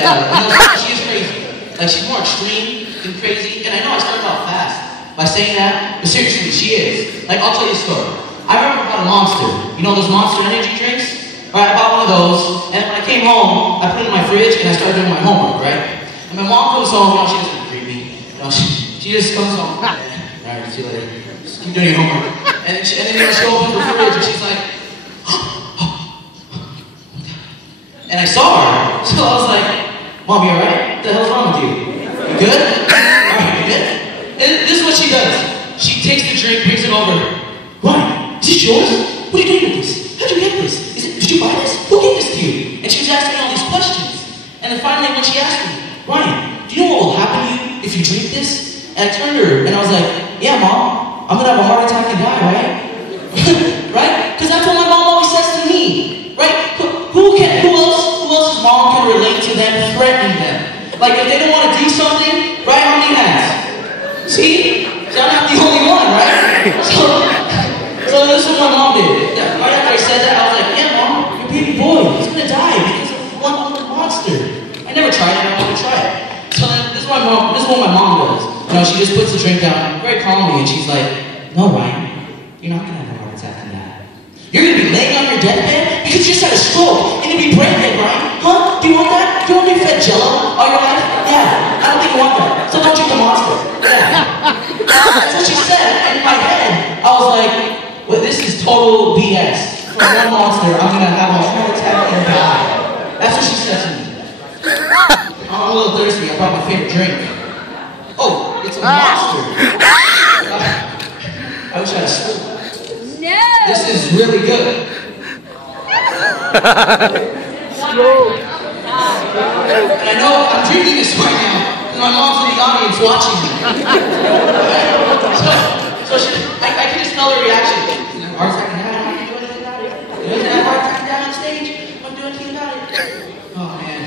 And she is crazy. Like, she's more extreme than crazy. And I know I started off fast by saying that, but seriously, she is. Like, I'll tell you a story. I remember about a Monster. You know those Monster energy drinks? Alright, I bought one of those, and when I came home, I put it in my fridge, and I started doing my homework, right? And my mom comes home, she doesn't greet me. She just comes home. Alright, see you later. Just keep doing your homework. And then she opens the fridge, and she's like, and I saw her, so I was like, Mom, you alright? What the hell's wrong with you? You good? Alright, you good? And this is what she does. She takes the drink, brings it over. Ryan, is this yours? What are you doing with this? How'd you get this? Did you buy this? Who gave this to you? And she was asking me all these questions. And then finally when she asked me, Ryan, do you know what will happen to you if you drink this? And I turned to her and I was like, yeah, Mom, I'm gonna have a heart attack and die, right? Right? Because that's what my mom always says to me. Right? Who else's mom can relate to them threatening them? Like if they don't want to do something, right? How many hands? See? I'm not the only one, right? So this is what my mom did. Right after I said that, I was like, yeah, Mom, your baby boy, he's gonna die because of one little monster. I never tried it, I want to try it. So then, this is what my mom does. You know, she just puts the drink down very calmly and she's like, no, Ryan, you're not gonna have a heart attack from that. You're gonna be laying on your deathbed because you just had a stroke and you'll be brain dead, Ryan. Huh? Do you want that? Do you want to be fed Jello all your life? Yeah, I don't think you want that. So don't drink the Monster. Yeah. That's what she said, and in my head, I was like, well, this is total BS. For one Monster, I'm gonna have a heart attack and die. That's what she said to me. I'm a little thirsty, I brought my favorite drink. Oh, it's a Monster. I wish I had a spoon. No! This is really good. And I know I'm drinking this right now. My mom's in the audience watching me. So I can just tell her reaction. Heart attack now, I don't do anything about it. You doesn't have heart attack down on stage, I don't do anything about it. Oh man.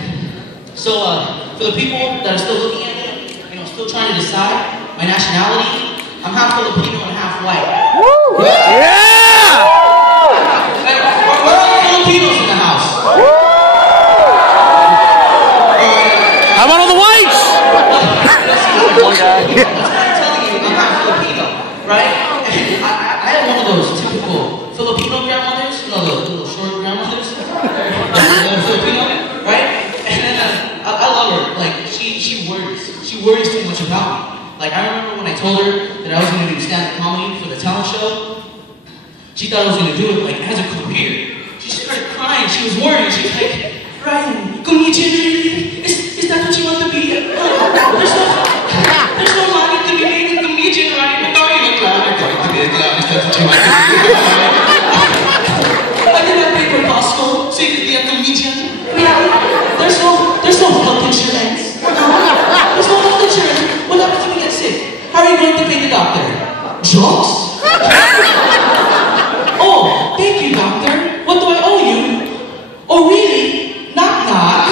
So for the people that are still looking at me, you know, still trying to decide my nationality, I'm half Filipino and half white. Woo! Yeah! Where are the Filipinos in the house? How about all the whites? One guy. That's what I'm telling you. I'm not Filipino, right? And I had one of those typical Filipino grandmothers, you know, the little short grandmothers. Filipino, right? And then I love her. Like she worries. She worries too much about me. Like I remember when I told her that I was going to do stand-up comedy for the talent show. She thought I was going to do it like as a career. She started crying. She was worried. She was like, Ryan, comedian, is that what you want to be? There's no money to be made in comedian, Ryan. But are you a clown? I'm going to be a clown. Is that what you want to be? I did not pay for Costco so you could be a comedian. Yeah, there's no health insurance. There's no health insurance. What happens if we get sick? How are you going to pay the doctor? Drugs? Oh, thank you, doctor. What do I owe you? Oh, really? Knock, knock.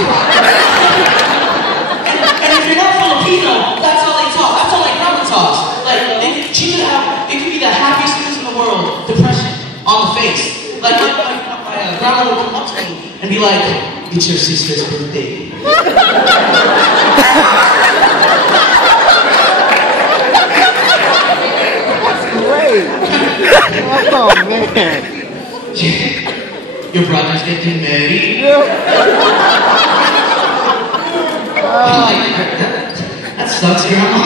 and if you're not Filipino, that's how they talk. That's how my grandma talks. Like, it could be the happiest news in the world. Depression on the face. Like, my grandma would come up to me and be like, it's your sister's birthday. Great. Oh, man. Your brother's getting married? Yep. That sucks, Grandma.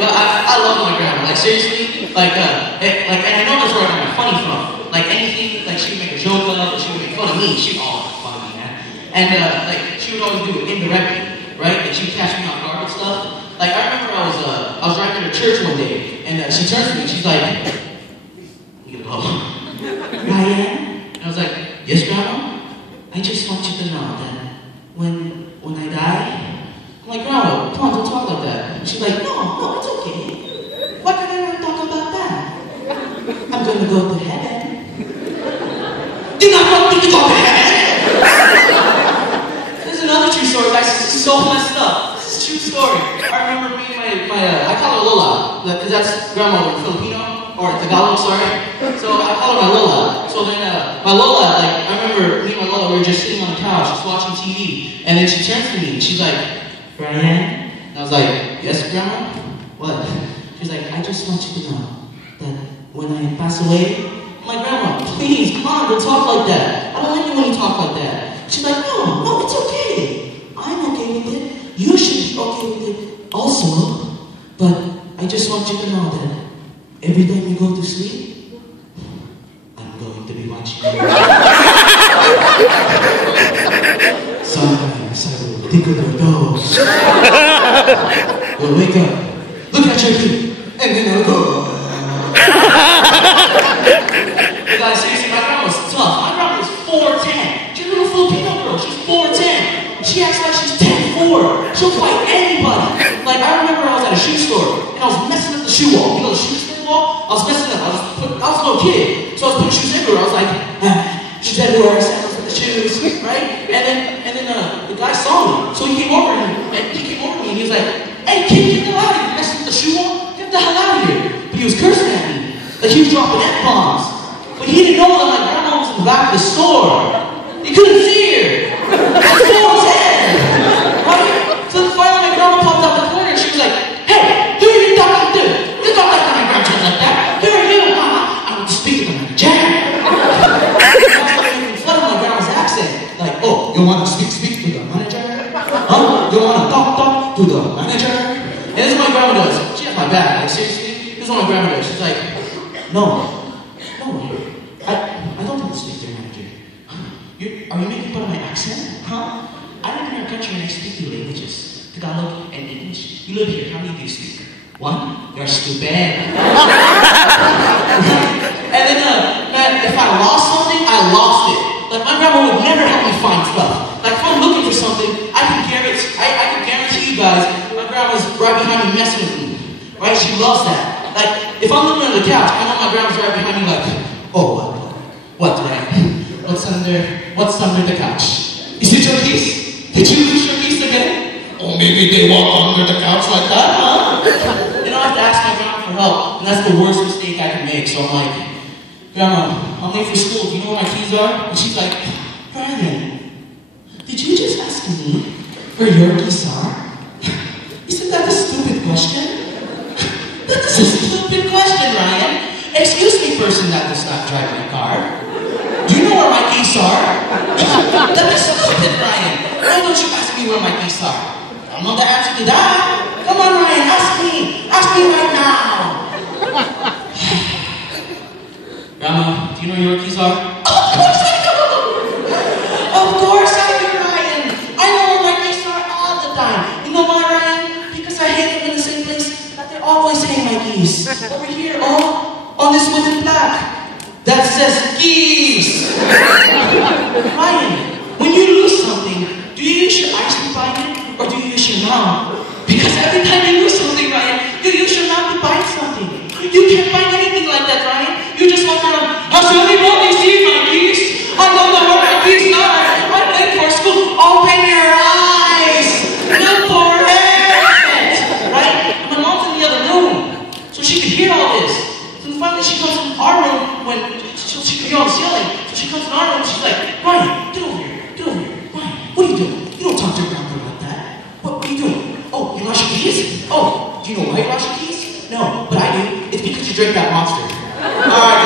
Well, I love my grandma. Like, seriously, and I know that's where I got my funny from. Like, anything, like, she would make a joke of, or she would make fun of me, she would always make fun of me, man. And, she would always do it indirectly, right? Like, she would catch me off guard and stuff. Like, I remember I was driving to church one day, and she turns to me, and she's like, Ryan? And I was like, yes, Grandma? I just want you to know that when I die, I'm like, Grandma, come on, don't talk like that. And she's like, no, it's okay. Why can't I not talk about that? I'm going to go to heaven. Do not want me to go to heaven! There's another true story, guys. This is so messed up. This is a true story. I remember me and I call her Lola, because that's grandma in Filipino. or Tagalog, sorry. So I call her my Lola. So then my Lola, like, I remember me and my Lola, we were just sitting on the couch, just watching TV, and then she turns to me and she's like, Ryan? And I was like, yes, Grandma? What? She's like, I just want you to know that when I pass away, I'm like, Grandma, please, come on, don't talk like that. I don't like it when you talk like that. She's like, no, it's okay. I'm okay with it. You should be okay with it also. But I just want you to know that every time you go to sleep, I'm going to be watching you. Sometimes I will tickle your toes. You'll wake up, look at your feet, and then I'll go. Guys, seriously, my grandma was tough. My grandma was 4'10". She's a little Filipino girl. She's 4'10". She acts like she's 10'4". She'll fight anybody. Like, I remember I was at a shoe store, and I was messing up the shoe wall. You know the shoe store wall? I was messing up. I was a little kid, so I was putting shoes everywhere. I was like, shoes everywhere, sandals for the shoes, right? And then the guy saw me, so he came over to me, and he was like, hey, kid, get the hell out of here. You're messing up the shoe wall? Get the hell out of here. But he was cursing at me. Like, he was dropping F-bombs. But he didn't know that my grandma was in the back of the store. He couldn't see her. I was 4'10". Right? So finally my grandma popped out the corner and she was like, hey, who are you talking to? You don't talk to my grandchild like that. Who are you? I want to speak to my Jack. I started making fun of my grandma's accent. Like, oh, you want to speak to the manager? Huh? You want to talk to the manager? And this is what my grandma does. She has my back. Like, seriously? This is what my grandma does. She's like, no, I don't want to speak to your manager. Are you making fun of my accent? Huh? I live in your country and I speak two languages, Tagalog and English. You live here, how many do you speak? One? You're stupid. And then, man, if I lost something, I lost it. Like, my grandma would never help me find stuff. Like, if I'm looking for something, I can guarantee you guys, my grandma's right behind me messing with me. Right? She loves that. Like, if I'm looking on the couch, I know my grandma's right behind me like, oh, what, right? What's under the couch? Is it your keys? Did you lose your keys again? Or maybe they walk under the couch like that, huh? You know, I have to ask my grandma for help, and that's the worst mistake I can make. So I'm like, Grandma, I'm late for school. Do you know where my keys are? And she's like, Brian, did you just ask me where your keys are? Isn't that a stupid question? That is a stupid question, Ryan. Excuse me, person that does not drive my car. Do you know where my keys are? That is stupid, Ryan. Why don't you ask me where my keys are? I know the answer to that. Come on, Ryan, ask me. Ask me right now. Grandma, do you know where your keys are? Of course I do. Of course I do, Ryan. I know where my keys are all the time. You know why, Ryan? Because I hang them in the same place that they always hang my keys. Over here, on this wooden plaque that says keys. Ryan, when you lose something, do you use your eyes to find it, or do you use your mouth? Because every time you lose something, Ryan, you use your mouth to find something. You can't find anything like that, Ryan. You just walk around, has anybody seen my keys? I don't know where my keys are. I'm late for school. Open your eyes. Look for it. Right? My mom's in the other room, so she could hear all this. So finally she comes from our room when she could hear all this yelling. So she comes in our room and she's like, Ryan, get over here. Ryan, what are you doing? You don't talk to your grandpa like that. What are you doing? Oh, you lost your keys? Oh, do you know why you lost your keys? No, but I do. It's because you drank that Monster. Alright,